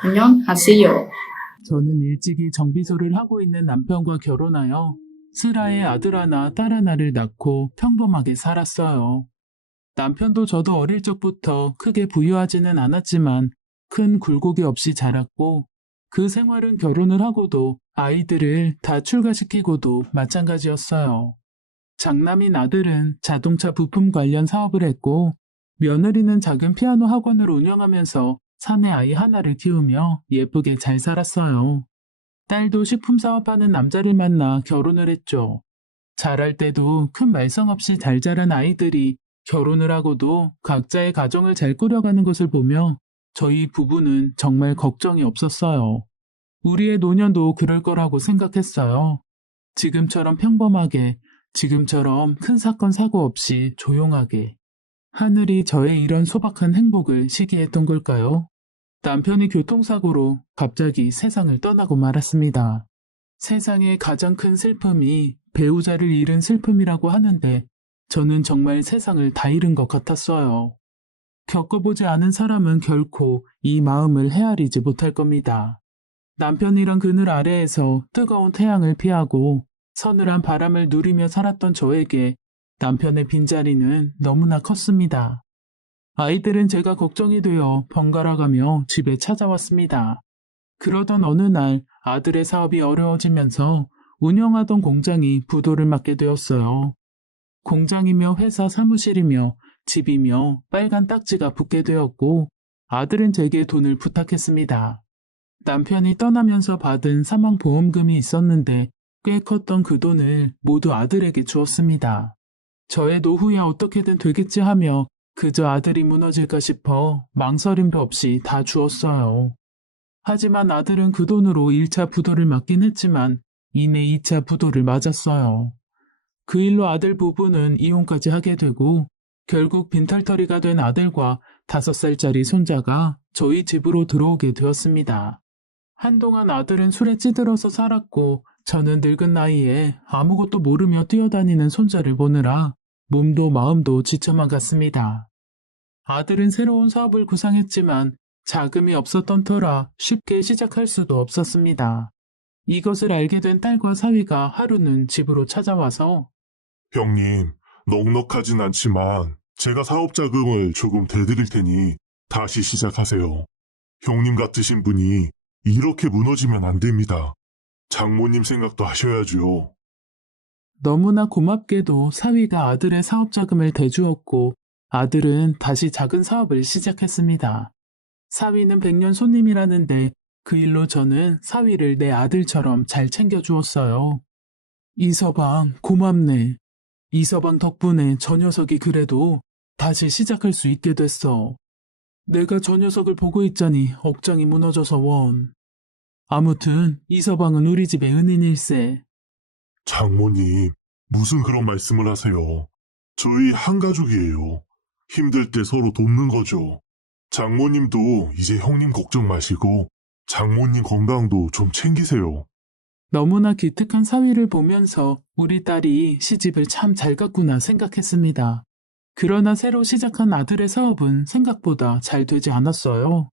안녕하세요. 저는 일찍이 정비소를 하고 있는 남편과 결혼하여 슬아의 아들 하나, 딸 하나를 낳고 평범하게 살았어요. 남편도 저도 어릴 적부터 크게 부유하지는 않았지만 큰 굴곡이 없이 자랐고 그 생활은 결혼을 하고도 아이들을 다 출가시키고도 마찬가지였어요. 장남인 아들은 자동차 부품 관련 사업을 했고 며느리는 작은 피아노 학원을 운영하면서 사내 아이 하나를 키우며 예쁘게 잘 살았어요. 딸도 식품 사업하는 남자를 만나 결혼을 했죠. 자랄 때도 큰 말썽 없이 잘 자란 아이들이 결혼을 하고도 각자의 가정을 잘 꾸려가는 것을 보며 저희 부부는 정말 걱정이 없었어요. 우리의 노년도 그럴 거라고 생각했어요. 지금처럼 평범하게, 지금처럼 큰 사건 사고 없이 조용하게. 하늘이 저의 이런 소박한 행복을 시기했던 걸까요? 남편이 교통사고로 갑자기 세상을 떠나고 말았습니다. 세상의 가장 큰 슬픔이 배우자를 잃은 슬픔이라고 하는데 저는 정말 세상을 다 잃은 것 같았어요. 겪어보지 않은 사람은 결코 이 마음을 헤아리지 못할 겁니다. 남편이란 그늘 아래에서 뜨거운 태양을 피하고 서늘한 바람을 누리며 살았던 저에게 남편의 빈자리는 너무나 컸습니다. 아이들은 제가 걱정이 되어 번갈아가며 집에 찾아왔습니다. 그러던 어느 날 아들의 사업이 어려워지면서 운영하던 공장이 부도를 맞게 되었어요. 공장이며 회사 사무실이며 집이며 빨간 딱지가 붙게 되었고 아들은 제게 돈을 부탁했습니다. 남편이 떠나면서 받은 사망보험금이 있었는데 꽤 컸던 그 돈을 모두 아들에게 주었습니다. 저의 노후야 어떻게든 되겠지 하며 그저 아들이 무너질까 싶어 망설임도 없이 다 주었어요. 하지만 아들은 그 돈으로 1차 부도를 맞긴 했지만 이내 2차 부도를 맞았어요. 그 일로 아들 부부는 이혼까지 하게 되고 결국 빈털터리가 된 아들과 5살짜리 손자가 저희 집으로 들어오게 되었습니다. 한동안 아들은 술에 찌들어서 살았고 저는 늙은 나이에 아무것도 모르며 뛰어다니는 손자를 보느라 몸도 마음도 지쳐만 갔습니다. 아들은 새로운 사업을 구상했지만 자금이 없었던 터라 쉽게 시작할 수도 없었습니다. 이것을 알게 된 딸과 사위가 하루는 집으로 찾아와서 형님, 넉넉하진 않지만 제가 사업 자금을 조금 대드릴 테니 다시 시작하세요. 형님 같으신 분이 이렇게 무너지면 안 됩니다. 장모님 생각도 하셔야죠. 너무나 고맙게도 사위가 아들의 사업 자금을 대주었고 아들은 다시 작은 사업을 시작했습니다. 사위는 백년 손님이라는데 그 일로 저는 사위를 내 아들처럼 잘 챙겨주었어요. 이서방 고맙네. 이서방 덕분에 저 녀석이 그래도 다시 시작할 수 있게 됐어. 내가 저 녀석을 보고 있자니 억장이 무너져서 원. 아무튼 이서방은 우리 집의 은인일세. 장모님, 무슨 그런 말씀을 하세요. 저희 한 가족이에요. 힘들 때 서로 돕는 거죠. 장모님도 이제 형님 걱정 마시고 장모님 건강도 좀 챙기세요. 너무나 기특한 사위를 보면서 우리 딸이 시집을 참 잘 갔구나 생각했습니다. 그러나 새로 시작한 아들의 사업은 생각보다 잘 되지 않았어요.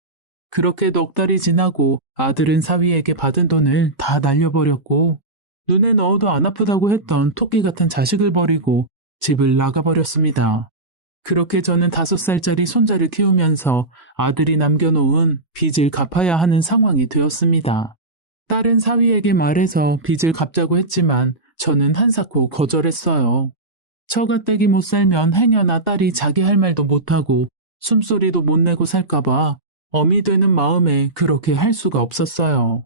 그렇게 넉 달이 지나고 아들은 사위에게 받은 돈을 다 날려버렸고 눈에 넣어도 안 아프다고 했던 토끼 같은 자식을 버리고 집을 나가버렸습니다. 그렇게 저는 5살짜리 손자를 키우면서 아들이 남겨놓은 빚을 갚아야 하는 상황이 되었습니다. 딸은 사위에게 말해서 빚을 갚자고 했지만 저는 한사코 거절했어요. 처가댁이 못 살면 행여나 딸이 자기 할 말도 못하고 숨소리도 못 내고 살까봐 어미 되는 마음에 그렇게 할 수가 없었어요.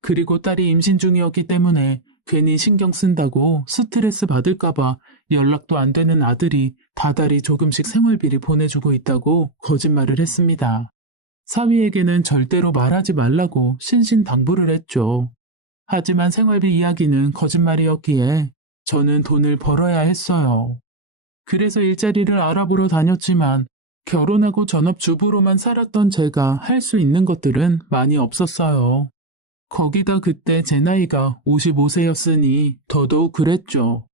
그리고 딸이 임신 중이었기 때문에 괜히 신경 쓴다고 스트레스 받을까봐 연락도 안 되는 아들이 다달이 조금씩 생활비를 보내주고 있다고 거짓말을 했습니다. 사위에게는 절대로 말하지 말라고 신신당부를 했죠. 하지만 생활비 이야기는 거짓말이었기에 저는 돈을 벌어야 했어요. 그래서 일자리를 알아보러 다녔지만 결혼하고 전업주부로만 살았던 제가 할 수 있는 것들은 많이 없었어요. 거기다 그때 제 나이가 55세였으니 더더욱 그랬죠.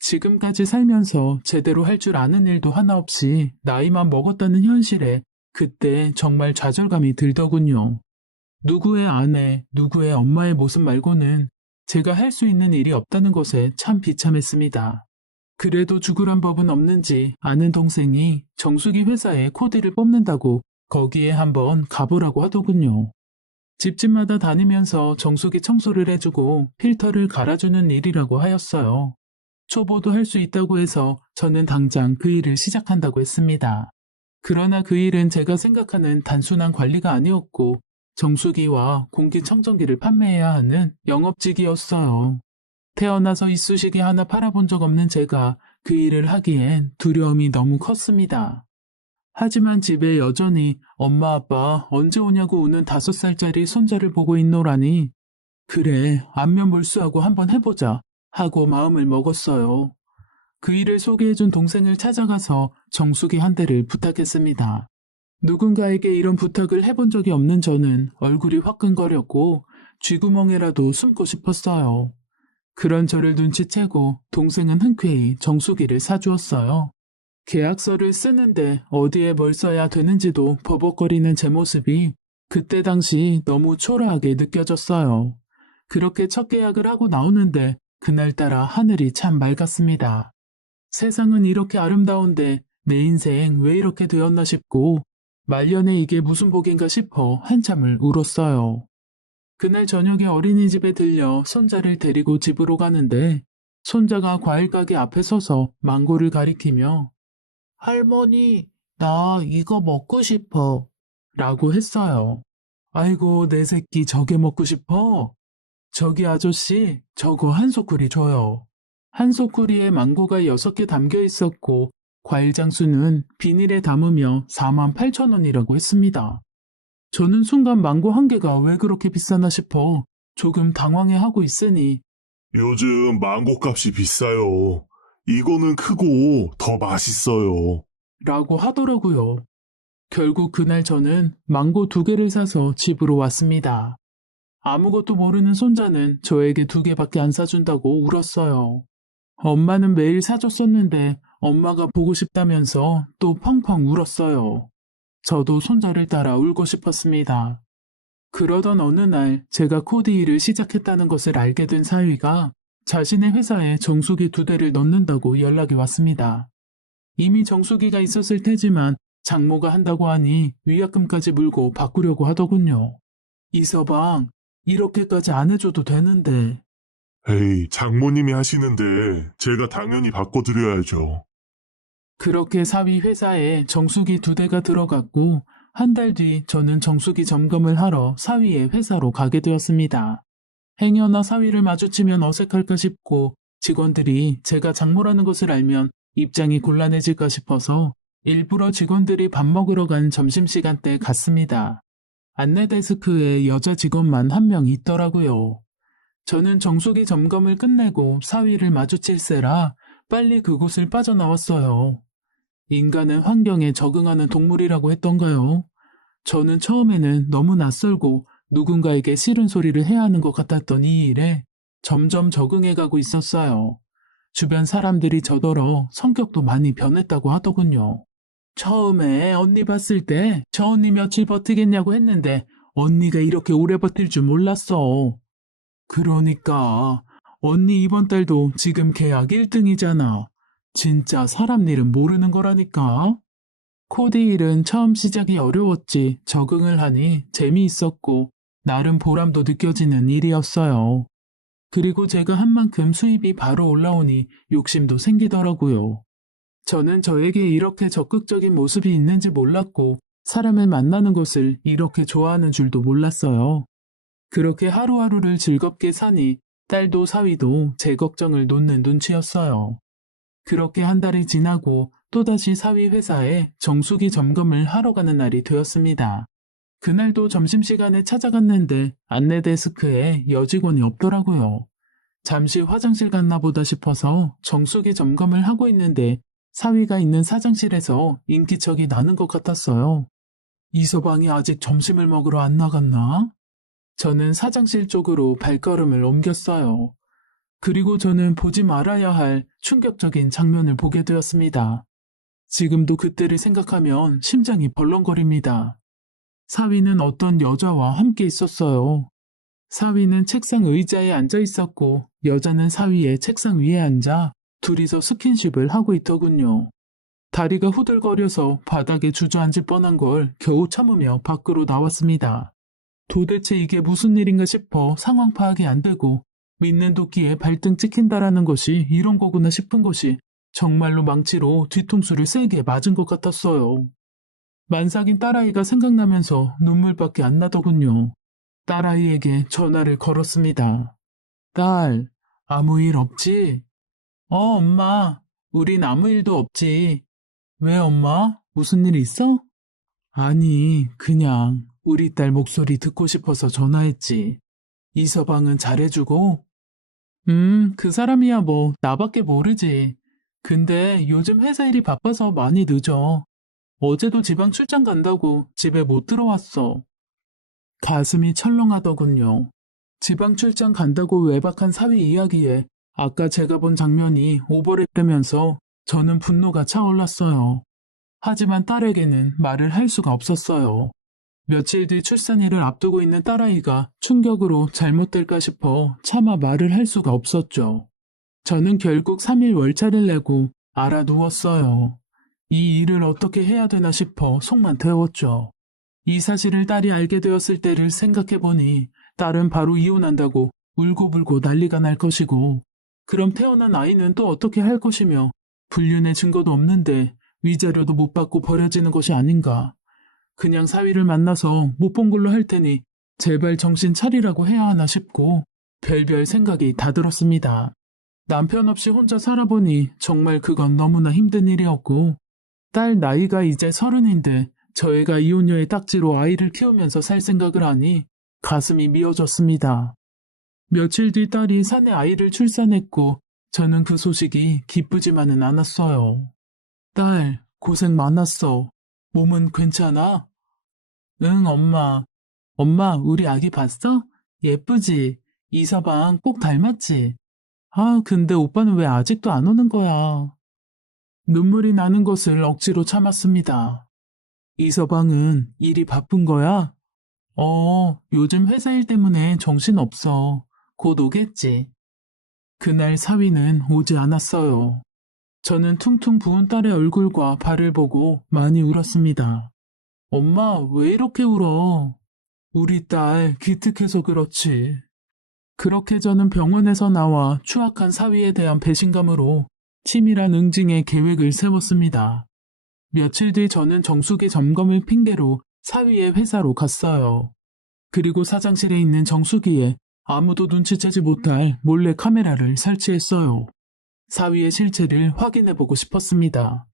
지금까지 살면서 제대로 할 줄 아는 일도 하나 없이 나이만 먹었다는 현실에 그때 정말 좌절감이 들더군요. 누구의 아내, 누구의 엄마의 모습 말고는 제가 할 수 있는 일이 없다는 것에 참 비참했습니다. 그래도 죽으란 법은 없는지 아는 동생이 정수기 회사에 코디를 뽑는다고 거기에 한번 가보라고 하더군요. 집집마다 다니면서 정수기 청소를 해주고 필터를 갈아주는 일이라고 하였어요. 초보도 할 수 있다고 해서 저는 당장 그 일을 시작한다고 했습니다. 그러나 그 일은 제가 생각하는 단순한 관리가 아니었고 정수기와 공기청정기를 판매해야 하는 영업직이었어요. 태어나서 이쑤시개 하나 팔아본 적 없는 제가 그 일을 하기엔 두려움이 너무 컸습니다. 하지만 집에 여전히 엄마 아빠 언제 오냐고 우는 5살짜리 손자를 보고 있노라니 그래 안면몰수하고 한번 해보자 하고 마음을 먹었어요. 그 일을 소개해준 동생을 찾아가서 정수기 한 대를 부탁했습니다. 누군가에게 이런 부탁을 해본 적이 없는 저는 얼굴이 화끈거렸고 쥐구멍에라도 숨고 싶었어요. 그런 저를 눈치채고 동생은 흔쾌히 정수기를 사주었어요. 계약서를 쓰는데 어디에 뭘 써야 되는지도 버벅거리는 제 모습이 그때 당시 너무 초라하게 느껴졌어요. 그렇게 첫 계약을 하고 나오는데 그날따라 하늘이 참 맑았습니다. 세상은 이렇게 아름다운데 내 인생 왜 이렇게 되었나 싶고 말년에 이게 무슨 복인가 싶어 한참을 울었어요. 그날 저녁에 어린이집에 들려 손자를 데리고 집으로 가는데 손자가 과일가게 앞에 서서 망고를 가리키며 할머니, 나 이거 먹고 싶어 라고 했어요. 아이고, 내 새끼 저게 먹고 싶어? 저기 아저씨, 저거 한 소쿠리 줘요. 한 소쿠리에 망고가 6개 담겨 있었고 과일 장수는 비닐에 담으며 48,000원이라고 했습니다. 저는 순간 망고 한 개가 왜 그렇게 비싸나 싶어 조금 당황해하고 있으니 요즘 망고 값이 비싸요. 이거는 크고 더 맛있어요. 라고 하더라고요. 결국 그날 저는 망고 2개를 사서 집으로 왔습니다. 아무것도 모르는 손자는 저에게 2개밖에 안 사준다고 울었어요. 엄마는 매일 사줬었는데 엄마가 보고 싶다면서 또 펑펑 울었어요. 저도 손자를 따라 울고 싶었습니다. 그러던 어느 날 제가 코디 일을 시작했다는 것을 알게 된 사위가 자신의 회사에 정수기 2대를 넣는다고 연락이 왔습니다. 이미 정수기가 있었을 테지만 장모가 한다고 하니 위약금까지 물고 바꾸려고 하더군요. 이서방, 이렇게까지 안 해줘도 되는데. 에이, 장모님이 하시는데 제가 당연히 바꿔드려야죠. 그렇게 사위 회사에 정수기 2대가 들어갔고 한 달 뒤 저는 정수기 점검을 하러 사위의 회사로 가게 되었습니다. 행여나 사위를 마주치면 어색할까 싶고 직원들이 제가 장모라는 것을 알면 입장이 곤란해질까 싶어서 일부러 직원들이 밥 먹으러 간 점심시간 때 갔습니다. 안내 데스크에 여자 직원만 한 명 있더라고요. 저는 정수기 점검을 끝내고 사위를 마주칠세라 빨리 그곳을 빠져나왔어요. 인간은 환경에 적응하는 동물이라고 했던가요? 저는 처음에는 너무 낯설고 누군가에게 싫은 소리를 해야 하는 것 같았던 이 일에 점점 적응해가고 있었어요. 주변 사람들이 저더러 성격도 많이 변했다고 하더군요. 처음에 언니 봤을 때 저 언니 며칠 버티겠냐고 했는데 언니가 이렇게 오래 버틸 줄 몰랐어. 그러니까 언니 이번 달도 지금 계약 1등이잖아. 진짜 사람 일은 모르는 거라니까. 코디 일은 처음 시작이 어려웠지 적응을 하니 재미있었고 나름 보람도 느껴지는 일이었어요. 그리고 제가 한 만큼 수입이 바로 올라오니 욕심도 생기더라고요. 저는 저에게 이렇게 적극적인 모습이 있는지 몰랐고 사람을 만나는 것을 이렇게 좋아하는 줄도 몰랐어요. 그렇게 하루하루를 즐겁게 사니 딸도 사위도 제 걱정을 놓는 눈치였어요. 그렇게 한 달이 지나고 또다시 사위 회사에 정수기 점검을 하러 가는 날이 되었습니다. 그날도 점심시간에 찾아갔는데 안내 데스크에 여직원이 없더라고요. 잠시 화장실 갔나 보다 싶어서 정수기 점검을 하고 있는데 사위가 있는 사장실에서 인기척이 나는 것 같았어요. 이서방이 아직 점심을 먹으러 안 나갔나? 저는 사장실 쪽으로 발걸음을 옮겼어요. 그리고 저는 보지 말아야 할 충격적인 장면을 보게 되었습니다. 지금도 그때를 생각하면 심장이 벌렁거립니다. 사위는 어떤 여자와 함께 있었어요. 사위는 책상 의자에 앉아 있었고 여자는 사위의 책상 위에 앉아 둘이서 스킨십을 하고 있더군요. 다리가 후들거려서 바닥에 주저앉을 뻔한 걸 겨우 참으며 밖으로 나왔습니다. 도대체 이게 무슨 일인가 싶어 상황 파악이 안 되고 믿는 도끼에 발등 찍힌다라는 것이 이런 거구나 싶은 것이 정말로 망치로 뒤통수를 세게 맞은 것 같았어요. 만삭인 딸아이가 생각나면서 눈물밖에 안 나더군요. 딸아이에게 전화를 걸었습니다. 딸, 아무 일 없지? 엄마, 우린 아무 일도 없지. 왜 엄마? 무슨 일 있어? 아니, 그냥 우리 딸 목소리 듣고 싶어서 전화했지. 이서방은 잘해주고? 그 사람이야 뭐 나밖에 모르지. 근데 요즘 회사 일이 바빠서 많이 늦어. 어제도 지방 출장 간다고 집에 못 들어왔어. 가슴이 철렁하더군요. 지방 출장 간다고 외박한 사위 이야기에 아까 제가 본 장면이 오버랩되면서 저는 분노가 차올랐어요. 하지만 딸에게는 말을 할 수가 없었어요. 며칠 뒤 출산일을 앞두고 있는 딸아이가 충격으로 잘못될까 싶어 차마 말을 할 수가 없었죠. 저는 결국 3일 월차를 내고 알아 누웠어요. 이 일을 어떻게 해야 되나 싶어 속만 태웠죠. 이 사실을 딸이 알게 되었을 때를 생각해보니 딸은 바로 이혼한다고 울고불고 난리가 날 것이고 그럼 태어난 아이는 또 어떻게 할 것이며 불륜의 증거도 없는데 위자료도 못 받고 버려지는 것이 아닌가. 그냥 사위를 만나서 못 본 걸로 할 테니 제발 정신 차리라고 해야 하나 싶고 별별 생각이 다 들었습니다. 남편 없이 혼자 살아보니 정말 그건 너무나 힘든 일이었고 딸 나이가 이제 30인데 저희가 이혼녀의 딱지로 아이를 키우면서 살 생각을 하니 가슴이 미어졌습니다. 며칠 뒤 딸이 사내 아이를 출산했고 저는 그 소식이 기쁘지만은 않았어요. 딸, 고생 많았어. 몸은 괜찮아? 응, 엄마. 엄마, 우리 아기 봤어? 예쁘지? 이서방 꼭 닮았지? 근데 오빠는 왜 아직도 안 오는 거야? 눈물이 나는 것을 억지로 참았습니다. 이서방은 일이 바쁜 거야? 요즘 회사 일 때문에 정신없어. 곧 오겠지. 그날 사위는 오지 않았어요. 저는 퉁퉁 부은 딸의 얼굴과 발을 보고 많이 울었습니다. 엄마, 왜 이렇게 울어? 우리 딸 기특해서 그렇지. 그렇게 저는 병원에서 나와 추악한 사위에 대한 배신감으로 치밀한 응징의 계획을 세웠습니다. 며칠 뒤 저는 정수기 점검을 핑계로 사위의 회사로 갔어요. 그리고 사장실에 있는 정수기에 아무도 눈치채지 못할 몰래 카메라를 설치했어요. 사위의 실체를 확인해보고 싶었습니다.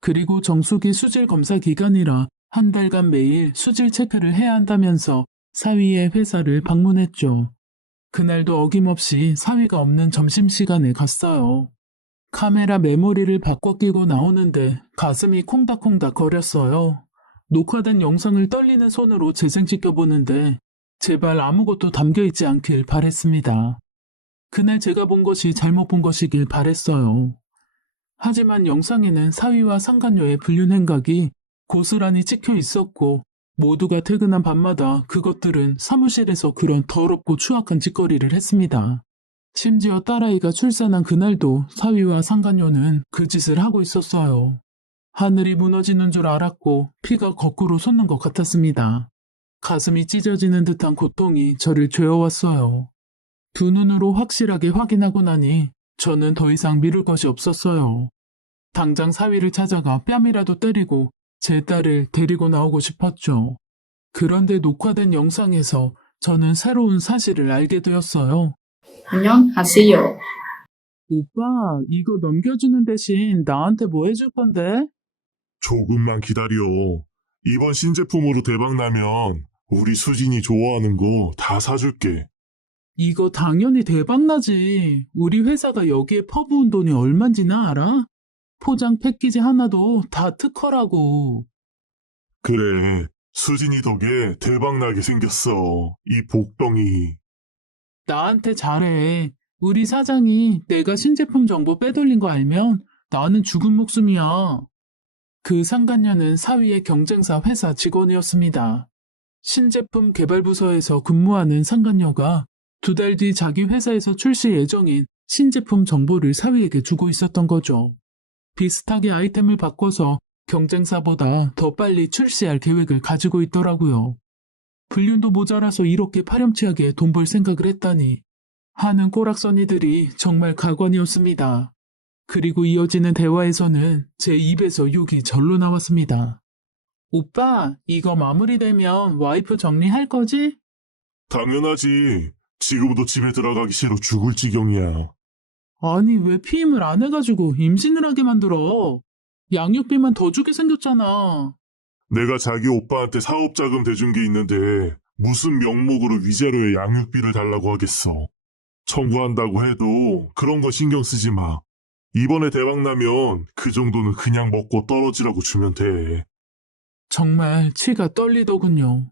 그리고 정수기 수질 검사 기간이라 한 달간 매일 수질 체크를 해야 한다면서 사위의 회사를 방문했죠. 그날도 어김없이 사위가 없는 점심시간에 갔어요. 카메라 메모리를 바꿔 끼고 나오는데 가슴이 콩닥콩닥 거렸어요. 녹화된 영상을 떨리는 손으로 재생시켜보는데 제발 아무것도 담겨있지 않길 바랬습니다. 그날 제가 본 것이 잘못 본 것이길 바랬어요. 하지만 영상에는 사위와 상간녀의 불륜 행각이 고스란히 찍혀 있었고 모두가 퇴근한 밤마다 그것들은 사무실에서 그런 더럽고 추악한 짓거리를 했습니다. 심지어 딸아이가 출산한 그날도 사위와 상간녀는 그 짓을 하고 있었어요. 하늘이 무너지는 줄 알았고 피가 거꾸로 솟는 것 같았습니다. 가슴이 찢어지는 듯한 고통이 저를 죄어왔어요. 두 눈으로 확실하게 확인하고 나니 저는 더 이상 미룰 것이 없었어요. 당장 사위를 찾아가 뺨이라도 때리고 제 딸을 데리고 나오고 싶었죠. 그런데 녹화된 영상에서 저는 새로운 사실을 알게 되었어요. 안녕하세요. 오빠, 이거 넘겨주는 대신 나한테 뭐 해줄 건데? 조금만 기다려. 이번 신제품으로 대박나면 우리 수진이 좋아하는 거 다 사줄게. 이거 당연히 대박나지. 우리 회사가 여기에 퍼부은 돈이 얼만지나 알아? 포장 패키지 하나도 다 특허라고. 그래, 수진이 덕에 대박나게 생겼어. 이 복덩이. 나한테 잘해. 우리 사장이 내가 신제품 정보 빼돌린 거 알면 나는 죽은 목숨이야. 그 상간녀는 사위의 경쟁사 회사 직원이었습니다. 신제품 개발부서에서 근무하는 상간녀가 2달 뒤 자기 회사에서 출시 예정인 신제품 정보를 사위에게 주고 있었던 거죠. 비슷하게 아이템을 바꿔서 경쟁사보다 더 빨리 출시할 계획을 가지고 있더라고요. 불륜도 모자라서 이렇게 파렴치하게 돈 벌 생각을 했다니 하는 꼬락서니들이 정말 가관이었습니다. 그리고 이어지는 대화에서는 제 입에서 욕이 절로 나왔습니다. 오빠, 이거 마무리되면 와이프 정리할 거지? 당연하지. 지금도 집에 들어가기 싫어 죽을 지경이야. 아니, 왜 피임을 안 해가지고 임신을 하게 만들어? 양육비만 더 주게 생겼잖아. 내가 자기 오빠한테 사업자금 대준 게 있는데 무슨 명목으로 위자료에 양육비를 달라고 하겠어. 청구한다고 해도 그런 거 신경 쓰지 마. 이번에 대박 나면 그 정도는 그냥 먹고 떨어지라고 주면 돼. 정말 치가 떨리더군요.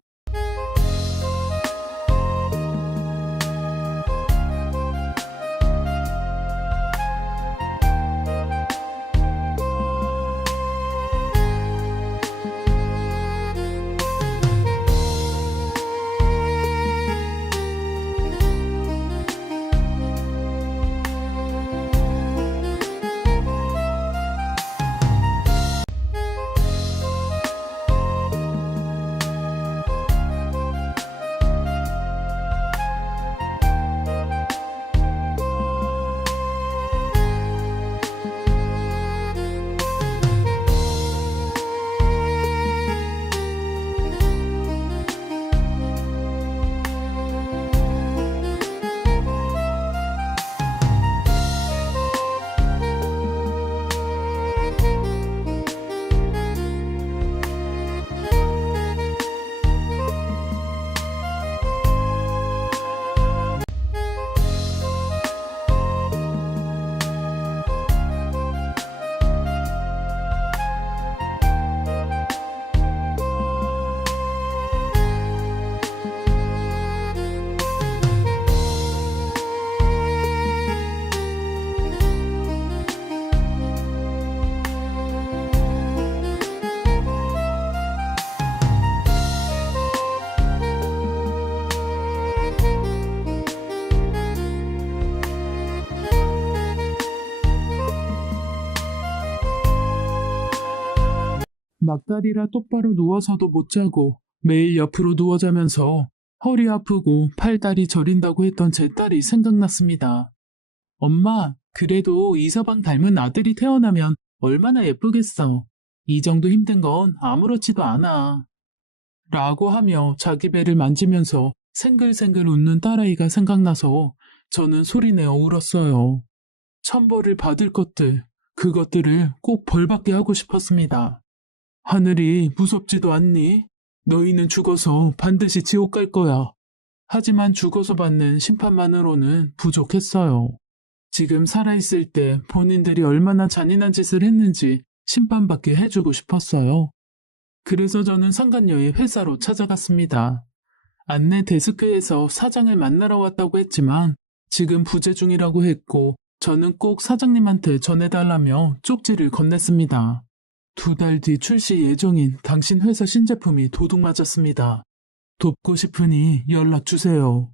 막다리라 똑바로 누워서도 못 자고 매일 옆으로 누워 자면서 허리 아프고 팔다리 저린다고 했던 제 딸이 생각났습니다. 엄마, 그래도 이서방 닮은 아들이 태어나면 얼마나 예쁘겠어. 이 정도 힘든 건 아무렇지도 않아. 라고 하며 자기 배를 만지면서 생글생글 웃는 딸아이가 생각나서 저는 소리내어 울었어요. 천벌을 받을 것들, 그것들을 꼭 벌받게 하고 싶었습니다. 하늘이 무섭지도 않니? 너희는 죽어서 반드시 지옥 갈 거야. 하지만 죽어서 받는 심판만으로는 부족했어요. 지금 살아있을 때 본인들이 얼마나 잔인한 짓을 했는지 심판받게 해주고 싶었어요. 그래서 저는 상간녀의 회사로 찾아갔습니다. 안내 데스크에서 사장을 만나러 왔다고 했지만 지금 부재 중이라고 했고 저는 꼭 사장님한테 전해달라며 쪽지를 건넸습니다. 2달 뒤 출시 예정인 당신 회사 신제품이 도둑맞았습니다. 돕고 싶으니 연락주세요.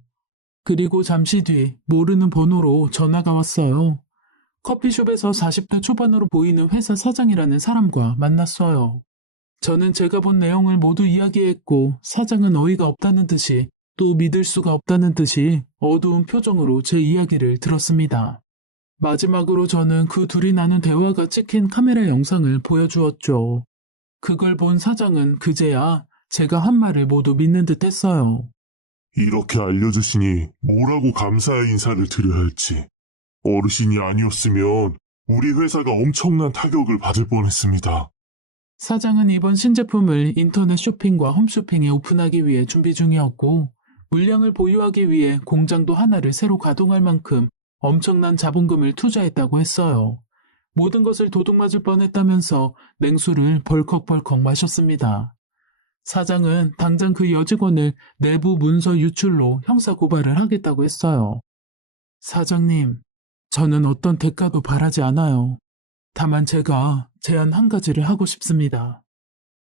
그리고 잠시 뒤 모르는 번호로 전화가 왔어요. 커피숍에서 40대 초반으로 보이는 회사 사장이라는 사람과 만났어요. 저는 제가 본 내용을 모두 이야기했고 사장은 어이가 없다는 듯이 또 믿을 수가 없다는 듯이 어두운 표정으로 제 이야기를 들었습니다. 마지막으로 저는 그 둘이 나눈 대화가 찍힌 카메라 영상을 보여주었죠. 그걸 본 사장은 그제야 제가 한 말을 모두 믿는 듯 했어요. 이렇게 알려주시니 뭐라고 감사의 인사를 드려야 할지. 어르신이 아니었으면 우리 회사가 엄청난 타격을 받을 뻔했습니다. 사장은 이번 신제품을 인터넷 쇼핑과 홈쇼핑에 오픈하기 위해 준비 중이었고 물량을 보유하기 위해 공장도 하나를 새로 가동할 만큼 엄청난 자본금을 투자했다고 했어요. 모든 것을 도둑맞을 뻔했다면서 냉수를 벌컥벌컥 마셨습니다. 사장은 당장 그 여직원을 내부 문서 유출로 형사고발을 하겠다고 했어요. 사장님, 저는 어떤 대가도 바라지 않아요. 다만 제가 제안 한 가지를 하고 싶습니다.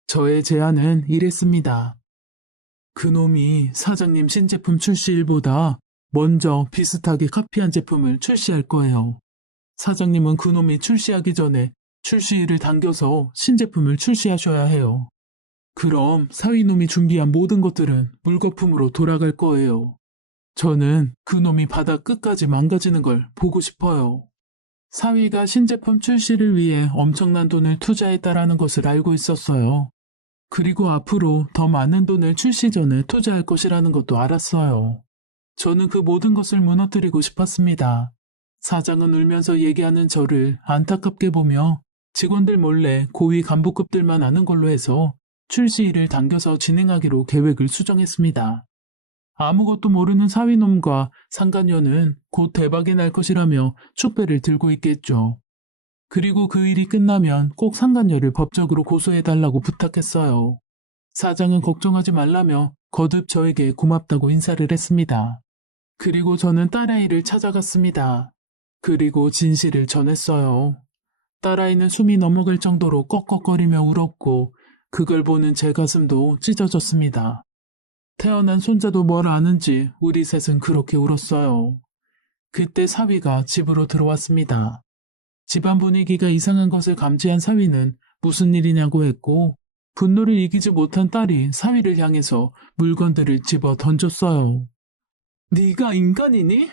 저의 제안은 이랬습니다. 그놈이 사장님 신제품 출시일보다 먼저 비슷하게 카피한 제품을 출시할 거예요. 사장님은 그놈이 출시하기 전에 출시일을 당겨서 신제품을 출시하셔야 해요. 그럼 사위놈이 준비한 모든 것들은 물거품으로 돌아갈 거예요. 저는 그놈이 바닥 끝까지 망가지는 걸 보고 싶어요. 사위가 신제품 출시를 위해 엄청난 돈을 투자했다라는 것을 알고 있었어요. 그리고 앞으로 더 많은 돈을 출시 전에 투자할 것이라는 것도 알았어요. 저는 그 모든 것을 무너뜨리고 싶었습니다. 사장은 울면서 얘기하는 저를 안타깝게 보며 직원들 몰래 고위 간부급들만 아는 걸로 해서 출시일을 당겨서 진행하기로 계획을 수정했습니다. 아무것도 모르는 사위놈과 상간녀는 곧 대박이 날 것이라며 축배를 들고 있겠죠. 그리고 그 일이 끝나면 꼭 상간녀를 법적으로 고소해달라고 부탁했어요. 사장은 걱정하지 말라며 거듭 저에게 고맙다고 인사를 했습니다. 그리고 저는 딸아이를 찾아갔습니다. 그리고 진실을 전했어요. 딸아이는 숨이 넘어갈 정도로 꺽꺽거리며 울었고 그걸 보는 제 가슴도 찢어졌습니다. 태어난 손자도 뭘 아는지 우리 셋은 그렇게 울었어요. 그때 사위가 집으로 들어왔습니다. 집안 분위기가 이상한 것을 감지한 사위는 무슨 일이냐고 했고 분노를 이기지 못한 딸이 사위를 향해서 물건들을 집어 던졌어요. 네가 인간이니?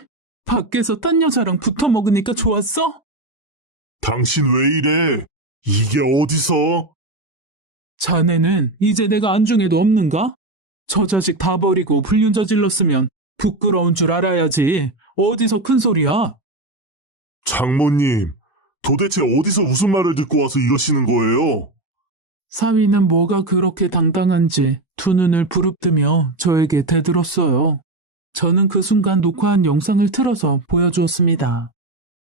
밖에서 딴 여자랑 붙어 먹으니까 좋았어? 당신 왜 이래? 이게 어디서? 자네는 이제 내가 안중에도 없는가? 저 자식 다 버리고 불륜 저질렀으면 부끄러운 줄 알아야지. 어디서 큰 소리야? 장모님, 도대체 어디서 무슨 말을 듣고 와서 이러시는 거예요? 사위는 뭐가 그렇게 당당한지 두 눈을 부릅뜨며 저에게 대들었어요. 저는 그 순간 녹화한 영상을 틀어서 보여주었습니다.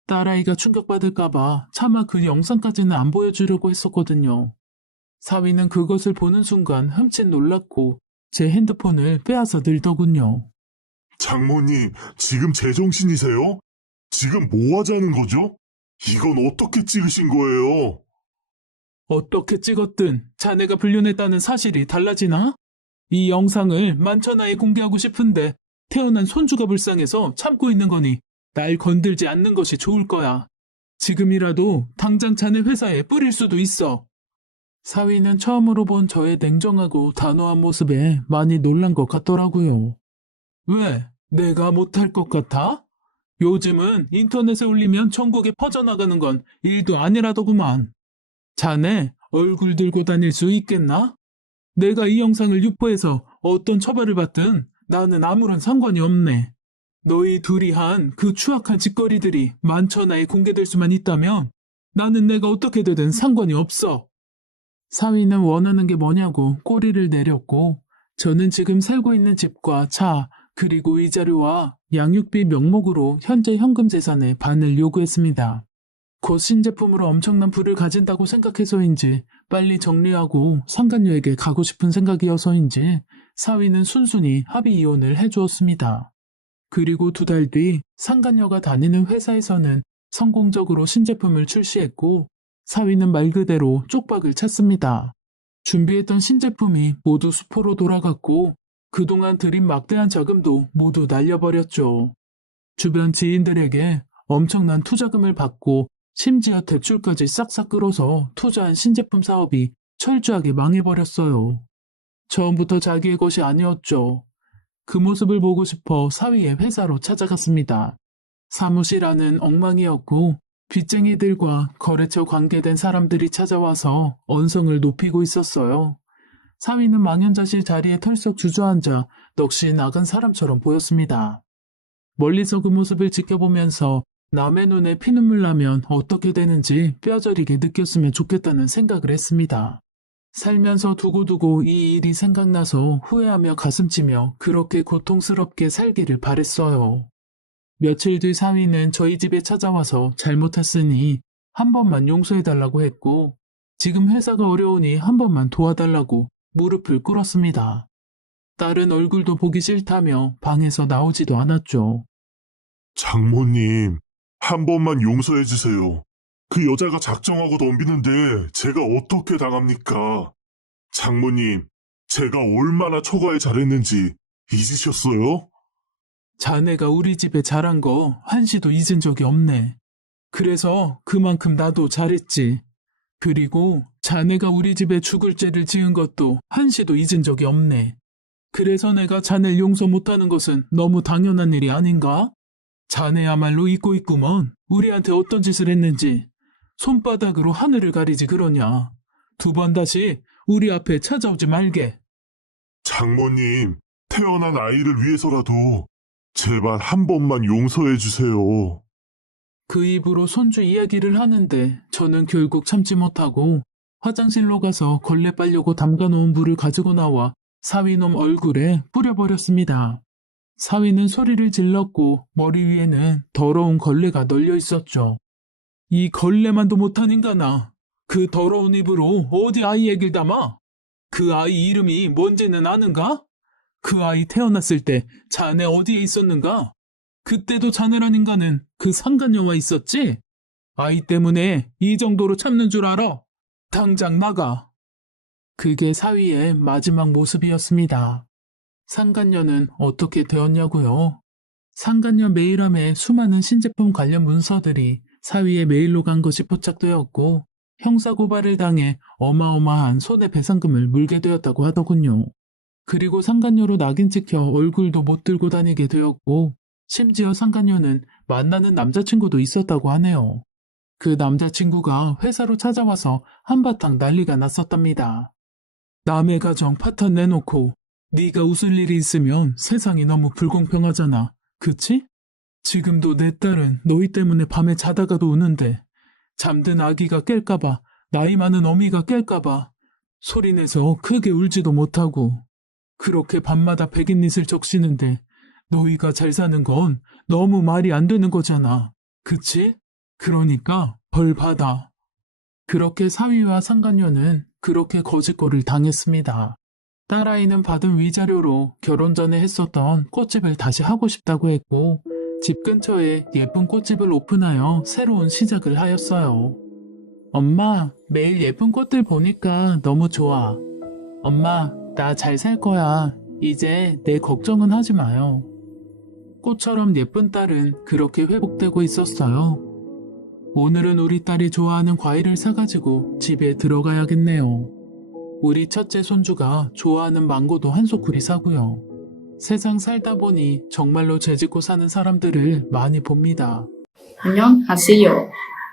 딸아이가 충격받을까봐 차마 그 영상까지는 안 보여주려고 했었거든요. 사위는 그것을 보는 순간 흠칫 놀랐고 제 핸드폰을 빼앗아 들더군요. 장모님, 지금 제정신이세요? 지금 뭐 하자는 거죠? 이건 어떻게 찍으신 거예요? 어떻게 찍었든 자네가 불륜했다는 사실이 달라지나? 이 영상을 만천하에 공개하고 싶은데 태어난 손주가 불쌍해서 참고 있는 거니 날 건들지 않는 것이 좋을 거야. 지금이라도 당장 자네 회사에 뿌릴 수도 있어. 사위는 처음으로 본 저의 냉정하고 단호한 모습에 많이 놀란 것 같더라고요. 왜? 내가 못할 것 같아? 요즘은 인터넷에 올리면 전국에 퍼져나가는 건 일도 아니라더구만. 자네 얼굴 들고 다닐 수 있겠나? 내가 이 영상을 유포해서 어떤 처벌을 받든 나는 아무런 상관이 없네. 너희 둘이 한 그 추악한 짓거리들이 만천하에 공개될 수만 있다면 나는 내가 어떻게 되든 상관이 없어. 사위는 원하는 게 뭐냐고 꼬리를 내렸고 저는 지금 살고 있는 집과 차 그리고 이자료와 양육비 명목으로 현재 현금 재산의 반을 요구했습니다. 곧 신제품으로 엄청난 부를 가진다고 생각해서인지 빨리 정리하고 상간녀에게 가고 싶은 생각이어서인지 사위는 순순히 합의 이혼을 해주었습니다. 그리고 2달 뒤 상간녀가 다니는 회사에서는 성공적으로 신제품을 출시했고 사위는 말 그대로 쪽박을 찼습니다. 준비했던 신제품이 모두 수포로 돌아갔고 그동안 들인 막대한 자금도 모두 날려버렸죠. 주변 지인들에게 엄청난 투자금을 받고 심지어 대출까지 싹싹 끌어서 투자한 신제품 사업이 철저하게 망해버렸어요. 처음부터 자기의 것이 아니었죠. 그 모습을 보고 싶어 사위의 회사로 찾아갔습니다. 사무실 안은 엉망이었고 빚쟁이들과 거래처 관계된 사람들이 찾아와서 언성을 높이고 있었어요. 사위는 망연자실 자리에 털썩 주저앉아 넋이 나간 사람처럼 보였습니다. 멀리서 그 모습을 지켜보면서 남의 눈에 피눈물 나면 어떻게 되는지 뼈저리게 느꼈으면 좋겠다는 생각을 했습니다. 살면서 두고두고 이 일이 생각나서 후회하며 가슴치며 그렇게 고통스럽게 살기를 바랬어요. 며칠 뒤 사위는 저희 집에 찾아와서 잘못했으니 한 번만 용서해달라고 했고 지금 회사가 어려우니 한 번만 도와달라고 무릎을 꿇었습니다. 딸은 얼굴도 보기 싫다며 방에서 나오지도 않았죠. 장모님, 한 번만 용서해주세요. 그 여자가 작정하고 덤비는데 제가 어떻게 당합니까? 장모님, 제가 얼마나 처가에 잘했는지 잊으셨어요? 자네가 우리 집에 잘한 거 한시도 잊은 적이 없네. 그래서 그만큼 나도 잘했지. 그리고 자네가 우리 집에 죽을 죄를 지은 것도 한시도 잊은 적이 없네. 그래서 내가 자네를 용서 못하는 것은 너무 당연한 일이 아닌가? 자네야말로 잊고 있구먼. 우리한테 어떤 짓을 했는지. 손바닥으로 하늘을 가리지 그러냐. 두 번 다시 우리 앞에 찾아오지 말게. 장모님, 태어난 아이를 위해서라도 제발 한 번만 용서해 주세요. 그 입으로 손주 이야기를 하는데 저는 결국 참지 못하고 화장실로 가서 걸레 빨려고 담가놓은 물을 가지고 나와 사위놈 얼굴에 뿌려버렸습니다. 사위는 소리를 질렀고 머리 위에는 더러운 걸레가 널려 있었죠. 이 걸레만도 못한 인간아. 그 더러운 입으로 어디 아이 얘기를 담아? 그 아이 이름이 뭔지는 아는가? 그 아이 태어났을 때 자네 어디에 있었는가? 그때도 자네란 인간은 그 상간녀와 있었지? 아이 때문에 이 정도로 참는 줄 알아? 당장 나가. 그게 사위의 마지막 모습이었습니다. 상간녀는 어떻게 되었냐고요? 상간녀 메일함에 수많은 신제품 관련 문서들이 사위의 메일로 간 것이 포착되었고 형사고발을 당해 어마어마한 손해배상금을 물게 되었다고 하더군요. 그리고 상간녀로 낙인 찍혀 얼굴도 못 들고 다니게 되었고 심지어 상간녀는 만나는 남자친구도 있었다고 하네요. 그 남자친구가 회사로 찾아와서 한바탕 난리가 났었답니다. 남의 가정 파탄 내놓고 네가 웃을 일이 있으면 세상이 너무 불공평하잖아. 그치? 지금도 내 딸은 너희 때문에 밤에 자다가도 우는데 잠든 아기가 깰까봐 나이 많은 어미가 깰까봐 소리내서 크게 울지도 못하고 그렇게 밤마다 백인릿을 적시는데 너희가 잘 사는 건 너무 말이 안 되는 거잖아. 그치? 그러니까 벌 받아. 그렇게 사위와 상간녀는 그렇게 거짓골을 당했습니다. 딸아이는 받은 위자료로 결혼 전에 했었던 꽃집을 다시 하고 싶다고 했고 집 근처에 예쁜 꽃집을 오픈하여 새로운 시작을 하였어요. 엄마, 매일 예쁜 꽃들 보니까 너무 좋아. 엄마, 나 잘 살 거야. 이제 내 걱정은 하지 마요. 꽃처럼 예쁜 딸은 그렇게 회복되고 있었어요. 오늘은 우리 딸이 좋아하는 과일을 사가지고 집에 들어가야겠네요. 우리 첫째 손주가 좋아하는 망고도 한 소쿠리 사고요. 세상 살다 보니 정말로 죄짓고 사는 사람들을 많이 봅니다. 안녕하세요.